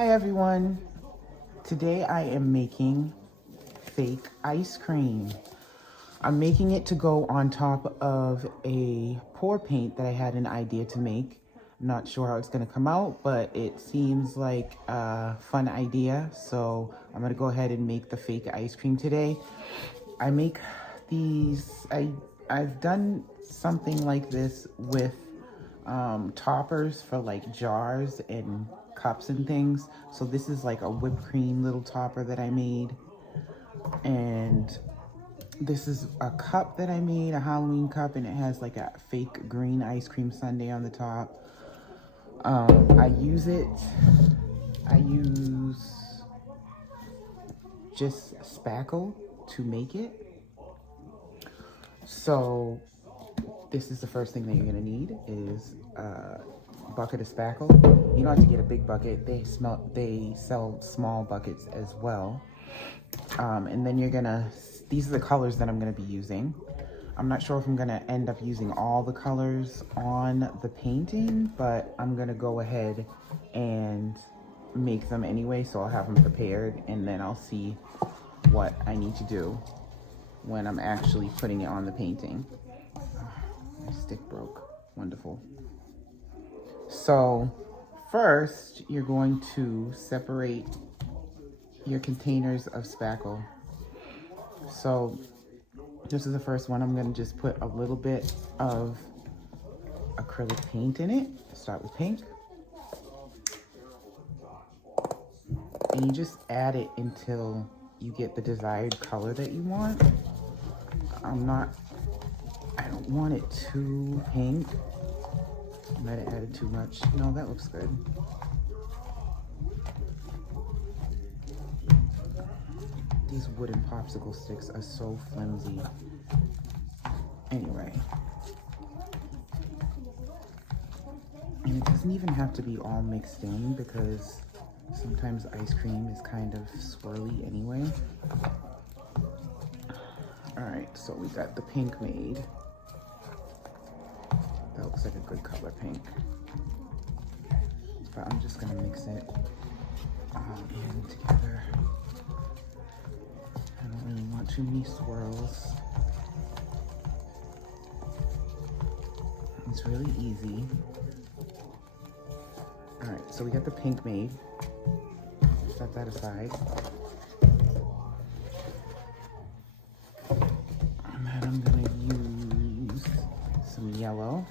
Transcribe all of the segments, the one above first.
Hi everyone. Today I am making fake ice cream. I'm making it to go on top of a pour paint that I had an idea to make. I'm not sure how it's gonna come out, but it seems like a fun idea. So I'm gonna go ahead and make the fake ice cream today. I make these, I've done something like this with toppers for like jars and cups and things. So this is like a whipped cream little topper that I made. And this is a cup that I made, a Halloween cup, and it has like a fake green ice cream sundae on the top. I use just spackle to make it. So this is the first thing that you're gonna need is a bucket of spackle. You don't have to get a big bucket. They sell small buckets as well. And then these are the colors that I'm gonna be using. I'm not sure if I'm gonna end up using all the colors on the painting, but I'm gonna go ahead and make them anyway, so I'll have them prepared, and then I'll see what I need to do when I'm actually putting it on the painting. My stick broke. Wonderful. So first, you're going to separate your containers of spackle. So this is the first one. I'm gonna just put a little bit of acrylic paint in it. Start with pink. And you just add it until you get the desired color that you want. I don't want it too pink. I might have added too much. No, that looks good. These wooden popsicle sticks are so flimsy. Anyway. And it doesn't even have to be all mixed in because sometimes ice cream is kind of swirly anyway. All right, so we got the pink made. That looks like a good color, pink. But I'm just gonna mix it all in together. I don't really want too many swirls. It's really easy. All right, so we got the pink made. Set that aside. And then I'm gonna use some yellow.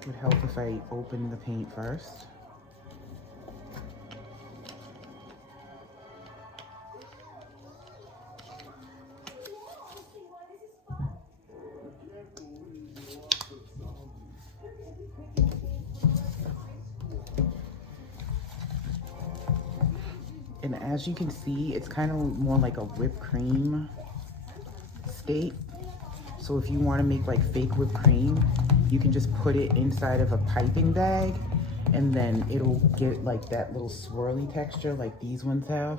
It would help if I open the paint first. And as you can see, it's kind of more like a whipped cream state. So if you want to make like fake whipped cream, you can just put it inside of a piping bag and then it'll get like that little swirly texture like these ones have.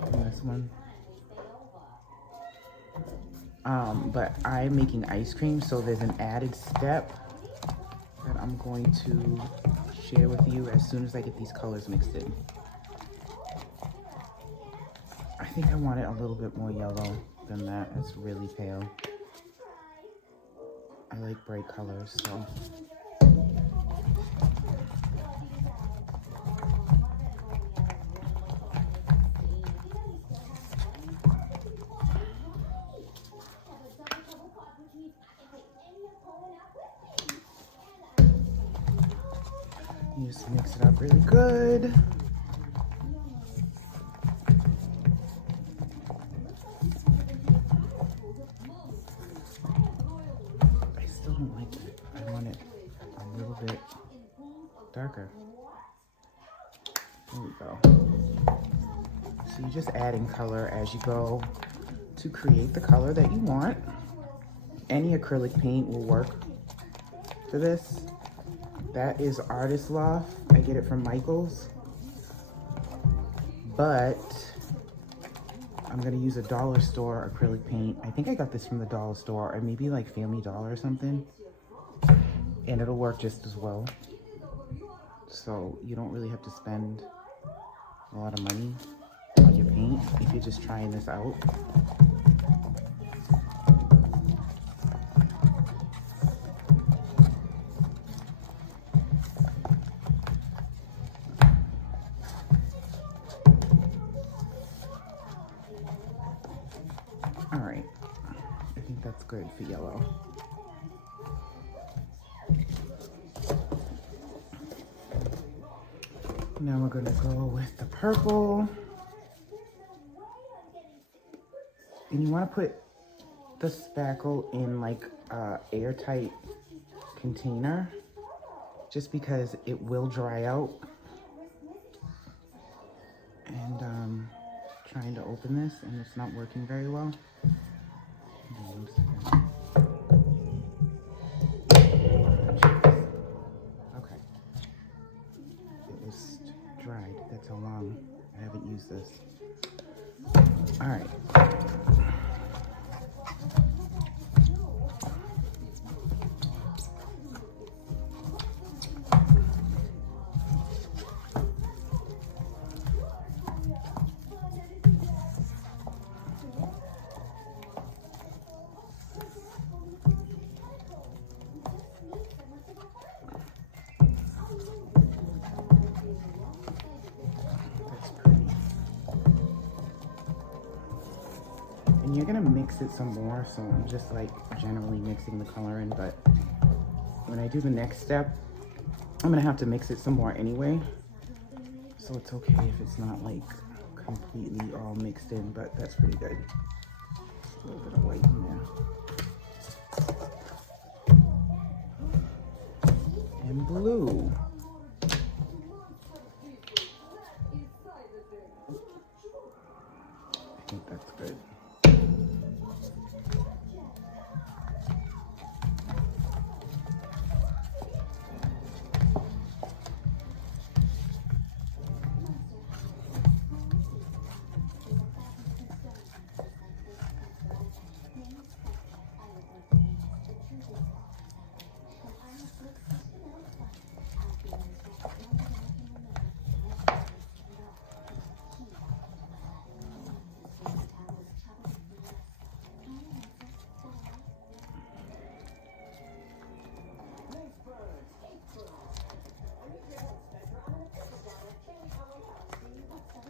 And this one. But I'm making ice cream, so there's an added step that I'm going to share with you as soon as I get these colors mixed in. I think I want it a little bit more yellow than that. It's really pale. I like bright colors, so. You just mix it up really good. I still don't like it. I want it a little bit darker. There we go. So you're just adding color as you go to create the color that you want. Any acrylic paint will work for this. That is Artist Loft. I get it from Michael's. But I'm gonna use a dollar store acrylic paint. I think I got this from the dollar store or maybe like Family Dollar or something. And it'll work just as well. So you don't really have to spend a lot of money on your paint if you're just trying this out. All right, I think that's good for yellow. Now we're gonna go with the purple. And you wanna put the spackle in like a airtight container, just because it will dry out. And trying to open this and it's not working very well. Okay. It was dried. That's how long I haven't used this. All right. And you're gonna mix it some more, so I'm just like generally mixing the color in, but when I do the next step, I'm gonna have to mix it some more anyway. So it's okay if it's not like completely all mixed in, but that's pretty good. A little bit of white in there. And blue. I think that's good.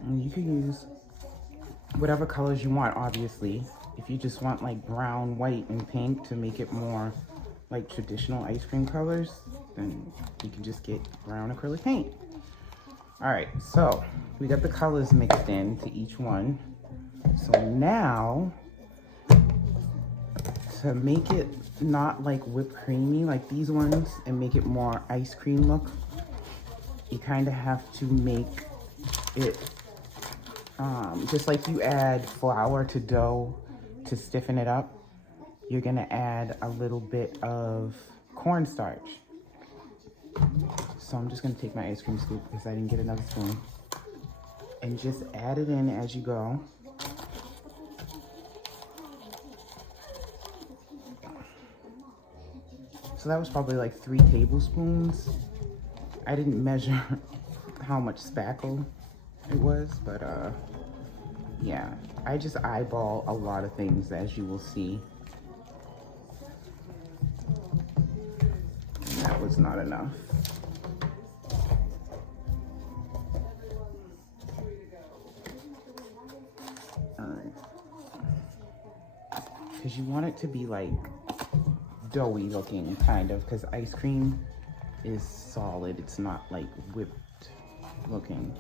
And you can use whatever colors you want, obviously. If you just want like brown, white, and pink to make it more like traditional ice cream colors, then you can just get brown acrylic paint. All right, so we got the colors mixed in to each one. So now, to make it not like whipped creamy like these ones and make it more ice cream look, you kind of have to make it just like you add flour to dough to stiffen it up, you're gonna add a little bit of cornstarch. So I'm just gonna take my ice cream scoop because I didn't get another spoon and just add it in as you go. So that was probably like 3 tablespoons. I didn't measure how much spackle it was, but yeah, I just eyeball a lot of things, as you will see. And that was not enough. Alright. Because you want it to be like doughy looking, kind of, because ice cream is solid. It's not like whipped looking.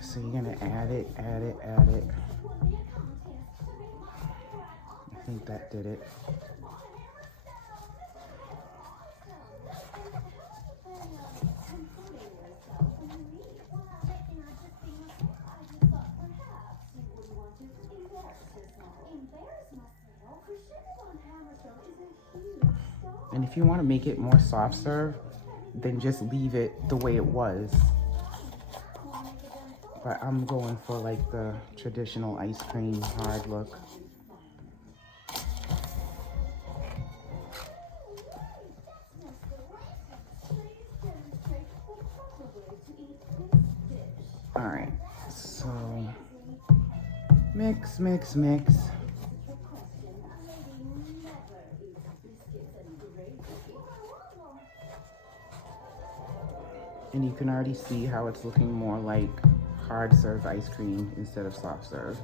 So you're gonna add it. I think that did it. And if you want to make it more soft serve, then just leave it the way it was. but I'm going for like the traditional ice cream hard look. All right, so mix, mix, mix. And you can already see how it's looking more like hard serve ice cream instead of soft serve.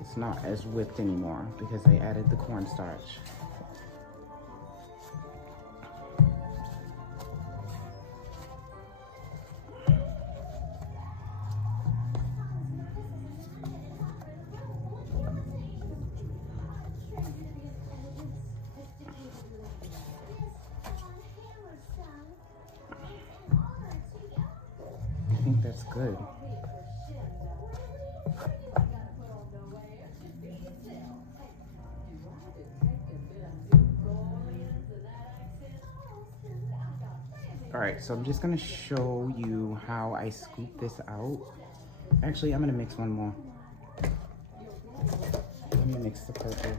It's not as whipped anymore because I added the cornstarch. I think that's good. All right, so I'm just gonna show you how I scoop this out. Actually, I'm gonna mix one more. Let me mix the purple.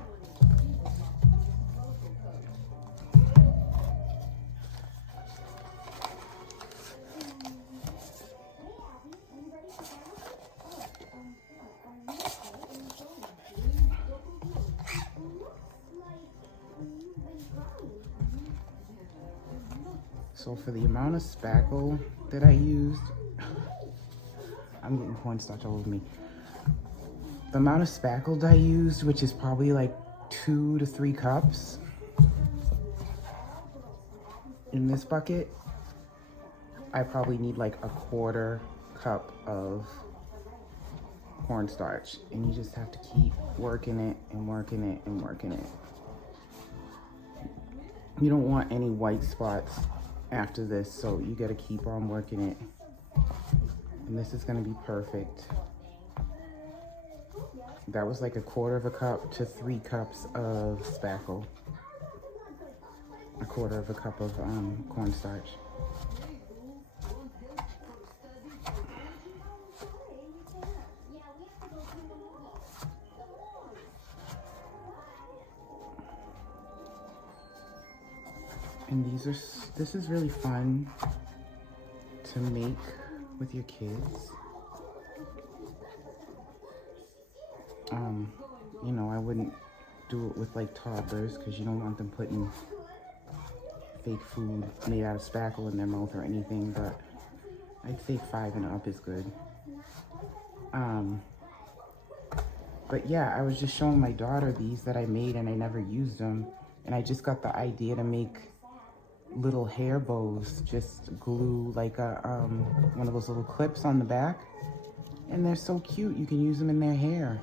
So for the amount of spackle that I used, I'm getting cornstarch all over me. The amount of spackle I used, which is probably like 2 to 3 cups in this bucket, I probably need like a 1/4 cup of cornstarch. And you just have to keep working it and working it and working it. You don't want any white spots after this, so you gotta keep on working it. And this is gonna be perfect. That was like a 1/4 cup to 3 cups of spackle. A 1/4 cup of cornstarch. And this is really fun to make with your kids. You know, I wouldn't do it with like toddlers because you don't want them putting fake food made out of spackle in their mouth or anything, but I'd say 5 and up is good. But yeah, I was just showing my daughter these that I made and I never used them. And I just got the idea to make little hair bows, just glue like a one of those little clips on the back, and they're so cute. You can use them in their hair.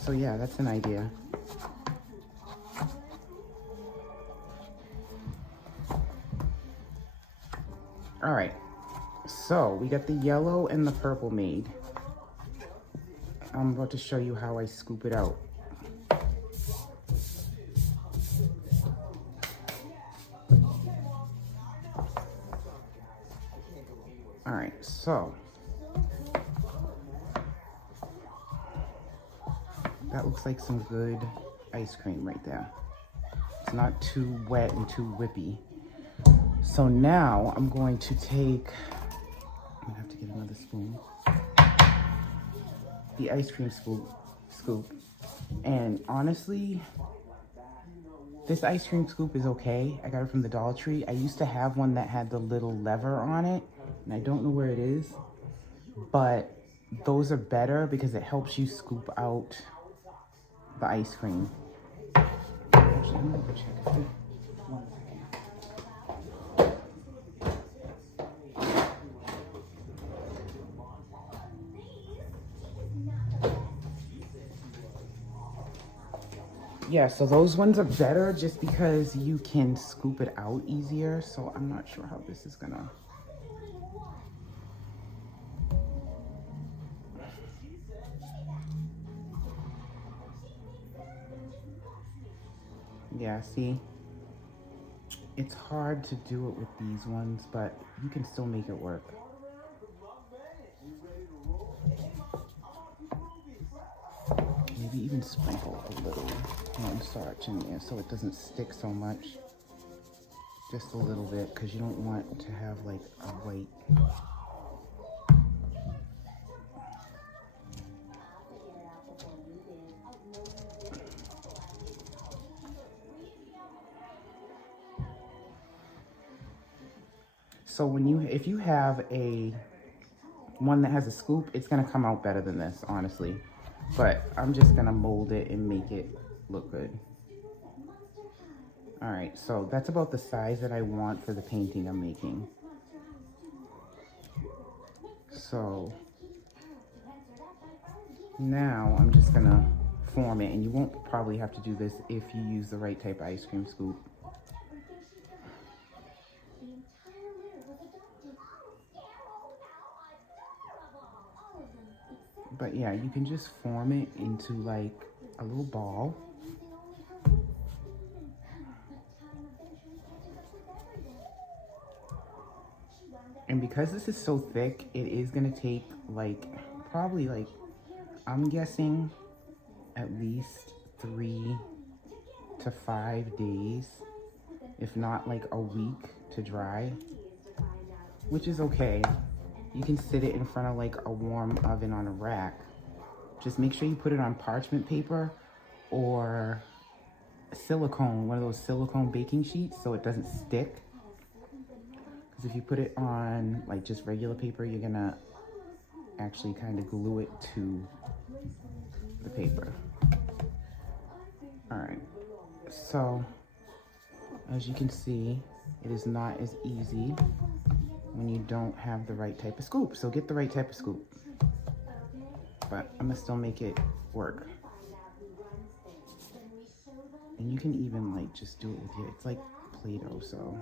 So yeah, that's an idea. All right, so we got the yellow and the purple made. I'm about to show you how I scoop it out. All right, so that looks like some good ice cream right there. It's not too wet and too whippy. So now I'm going to take, I'm gonna have to get another spoon, the ice cream scoop. And honestly, this ice cream scoop is okay. I got it from the Dollar Tree. I used to have one that had the little lever on it, and I don't know where it is, but those are better because it helps you scoop out the ice cream. Actually, I'm gonna go check if they, 1 second. Yeah, so those ones are better just because you can scoop it out easier. So I'm not sure how this is gonna. Yeah, see? It's hard to do it with these ones, but you can still make it work. can sprinkle a little cornstarch in there so it doesn't stick so much. Just a little bit, because you don't want to have like a white. So if you have one that has a scoop, it's gonna come out better than this, honestly. But I'm just gonna mold it and make it look good. All right, so that's about the size that I want for the painting I'm making. So now I'm just gonna form it, and you won't probably have to do this if you use the right type of ice cream scoop. But yeah, you can just form it into like a little ball. And because this is so thick, it is gonna take like, probably like, I'm guessing at least 3 to 5 days, if not like a week to dry, which is okay. You can sit it in front of like a warm oven on a rack. Just make sure you put it on parchment paper or silicone, one of those silicone baking sheets, so it doesn't stick. Because if you put it on like just regular paper, you're gonna actually kind of glue it to the paper. All right, so as you can see, it is not as easy when you don't have the right type of scoop. So get the right type of scoop. But I'm gonna still make it work. And you can even like just do it with it's like Play-Doh, so.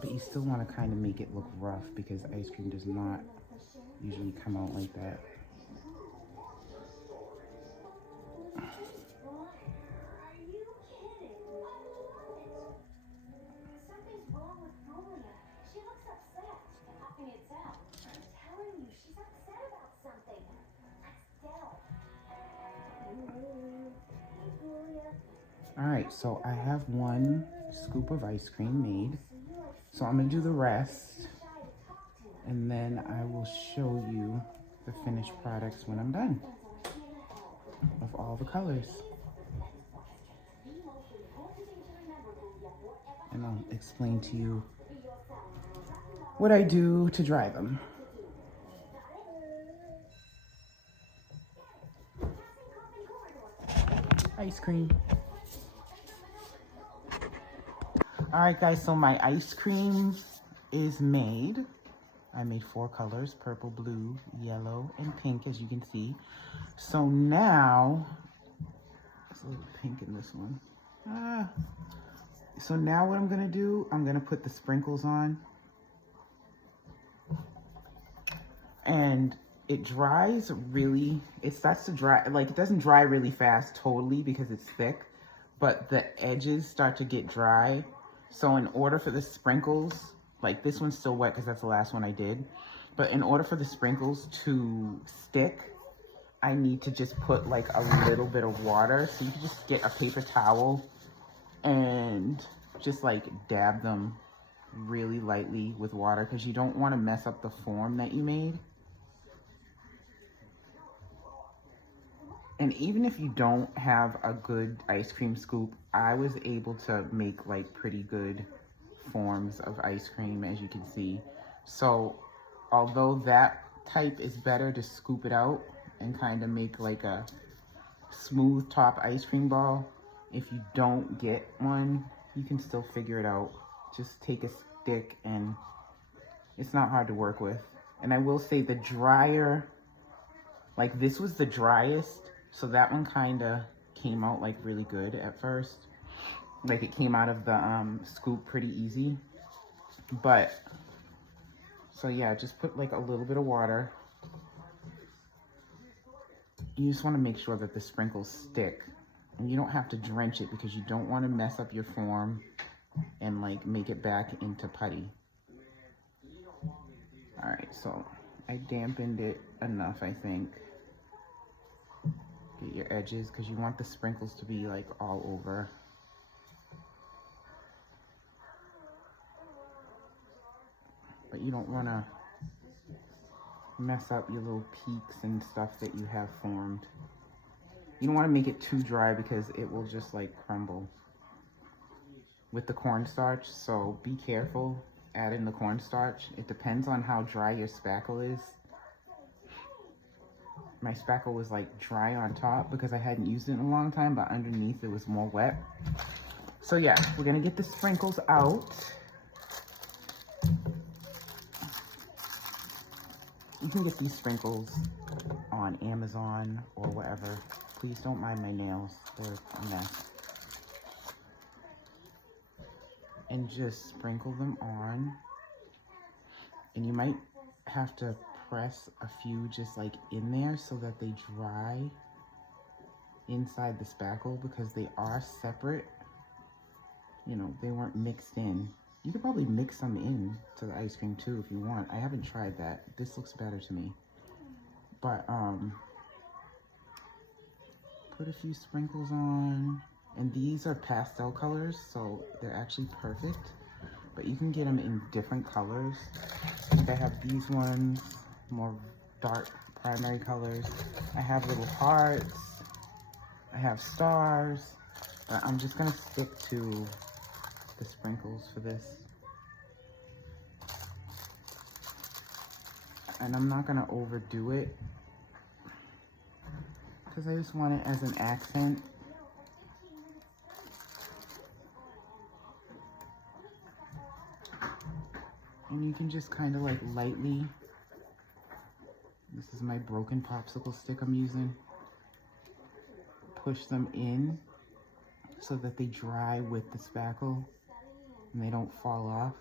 But you still wanna kind of make it look rough because ice cream does not usually come out like that. All right, so I have 1 scoop of ice cream made. So I'm gonna do the rest, and then I will show you the finished products when I'm done of all the colors. And I'll explain to you what I do to dry them. Ice cream. All right, guys, so my ice cream is made. I made 4 colors, purple, blue, yellow, and pink, as you can see. So now, there's a little pink in this one. So now what I'm gonna do, I'm gonna put the sprinkles on. And it dries really, it starts to dry, like it doesn't dry really fast totally because it's thick, but the edges start to get dry. So in order for the sprinkles, like this one's still wet because that's the last one I did, but in order for the sprinkles to stick, I need to just put like a little bit of water. So you can just get a paper towel and just like dab them really lightly with water because you don't want to mess up the form that you made. And even if you don't have a good ice cream scoop, I was able to make like pretty good forms of ice cream, as you can see. So although that type is better to scoop it out and kind of make like a smooth top ice cream ball, if you don't get one, you can still figure it out. Just take a stick and it's not hard to work with. And I will say the drier, like this was the driest, so that one kind of came out like really good at first. Like it came out of the scoop pretty easy. But, so yeah, just put like a little bit of water. You just want to make sure that the sprinkles stick. And you don't have to drench it because you don't want to mess up your form and like make it back into putty. All right, so I dampened it enough, I think. Get your edges, because you want the sprinkles to be like all over. But you don't want to mess up your little peaks and stuff that you have formed. You don't want to make it too dry because it will just like crumble with the cornstarch. So be careful adding the cornstarch. It depends on how dry your spackle is. My spackle was like dry on top because I hadn't used it in a long time, but underneath it was more wet. So yeah, we're gonna get the sprinkles out. You can get these sprinkles on Amazon or wherever. Please don't mind my nails, they're a mess. And just sprinkle them on. And you might have to press a few just like in there so that they dry inside the spackle, because they are separate. You know, they weren't mixed in. You could probably mix them in to the ice cream too if you want. I haven't tried that. This looks better to me. But put a few sprinkles on. And these are pastel colors, so they're actually perfect. But you can get them in different colors. I think I have these ones, more dark primary colors. I have little hearts. I have stars. I'm just gonna stick to the sprinkles for this. And I'm not gonna overdo it because I just want it as an accent. And you can just kind of like lightly, this is my broken popsicle stick I'm using, push them in so that they dry with the spackle and they don't fall off.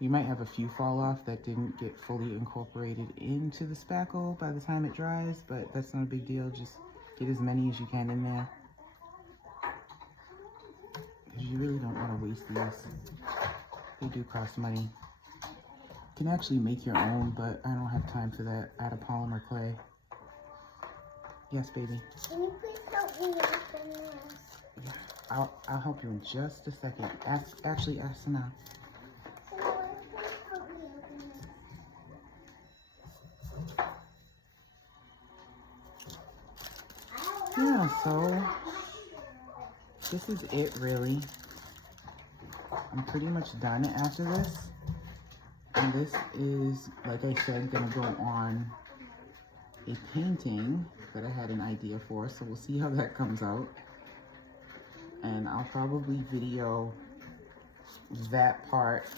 You might have a few fall off that didn't get fully incorporated into the spackle by the time it dries, but that's not a big deal. Just get as many as you can in there, because you really don't want to waste these. They do cost money. You can actually make your own, but I don't have time for that out of polymer clay. Yes, baby. Can you please help me open this? Yeah, I'll help you in just a second. Actually, ask Sana. Yeah, so this is it really. I'm pretty much done after this. And this is, like I said, gonna go on a painting that I had an idea for. So we'll see how that comes out. And I'll probably video that part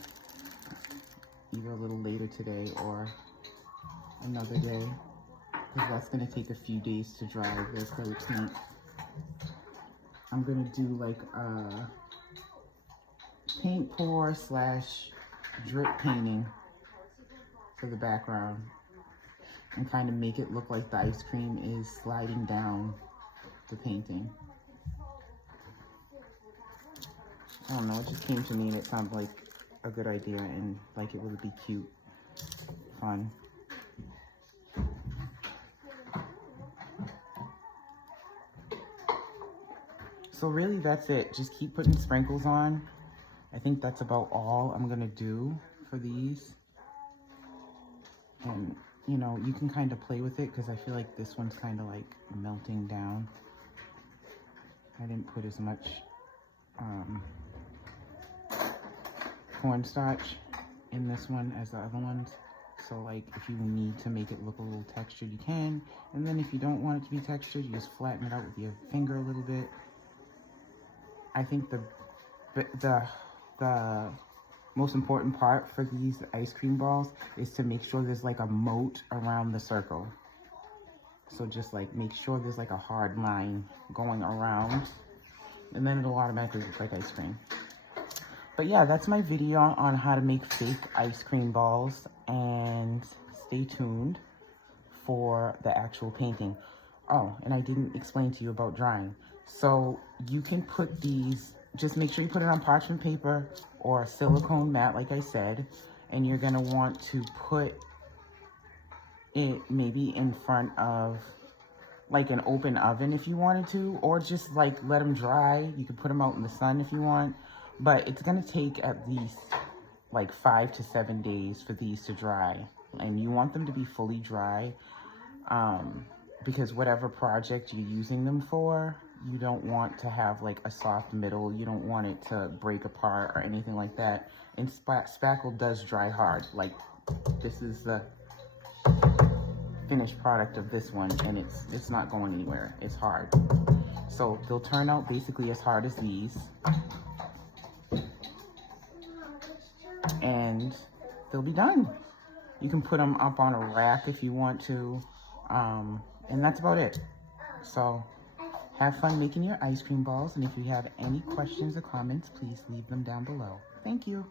either a little later today or another day, because that's going to take a few days to dry the acrylic paint. I'm going to do like a paint pour / drip painting for the background and kind of make it look like the ice cream is sliding down the painting. I don't know, it just came to me and it sounded like a good idea and like it would be cute, fun. So really that's it. Just keep putting sprinkles on. I think that's about all I'm gonna do for these. And you know, you can kind of play with it because I feel like this one's kind of like melting down. I didn't put as much cornstarch in this one as the other ones. So like if you need to make it look a little textured, you can. And then if you don't want it to be textured, you just flatten it out with your finger a little bit. I think the most important part for these ice cream balls is to make sure there's like a moat around the circle. So just like make sure there's like a hard line going around, and then it'll automatically look like ice cream. But yeah, that's my video on how to make fake ice cream balls, and stay tuned for the actual painting. Oh, and I didn't explain to you about drying. So you can put these, just make sure you put it on parchment paper or a silicone mat, like I said, and you're gonna want to put it maybe in front of like an open oven if you wanted to, or just like let them dry. You could put them out in the sun if you want, but it's gonna take at least like 5 to 7 days for these to dry, and you want them to be fully dry, because whatever project you're using them for, you don't want to have like a soft middle. You don't want it to break apart or anything like that. And spackle does dry hard. Like, this is the finished product of this one, and it's not going anywhere. It's hard. So they'll turn out basically as hard as these, and they'll be done. You can put them up on a rack if you want to, and that's about it. So have fun making your ice cream balls, and if you have any questions or comments, please leave them down below. Thank you.